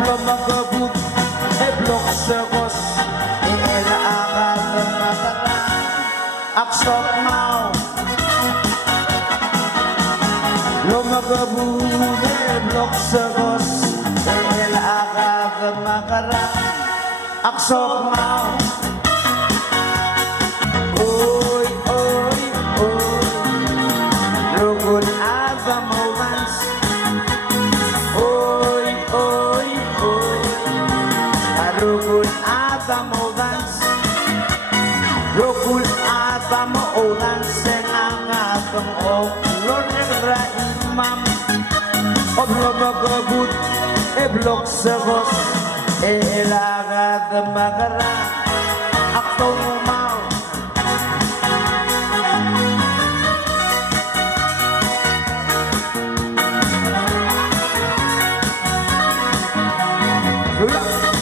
Oblong magabut Eblok sekos Ela akal Magkarang Aksok mau Lumagabut Eblok sekos Ela akal Magkarang Aksok mau Oy, oy, oy Rukun agam romans Oy, oy, oy Rukun agam romans Rukun agam romans Senangagam oklon Negra imam Oblong magabut Eblok sekos Ela akal Magkarang Aksok mau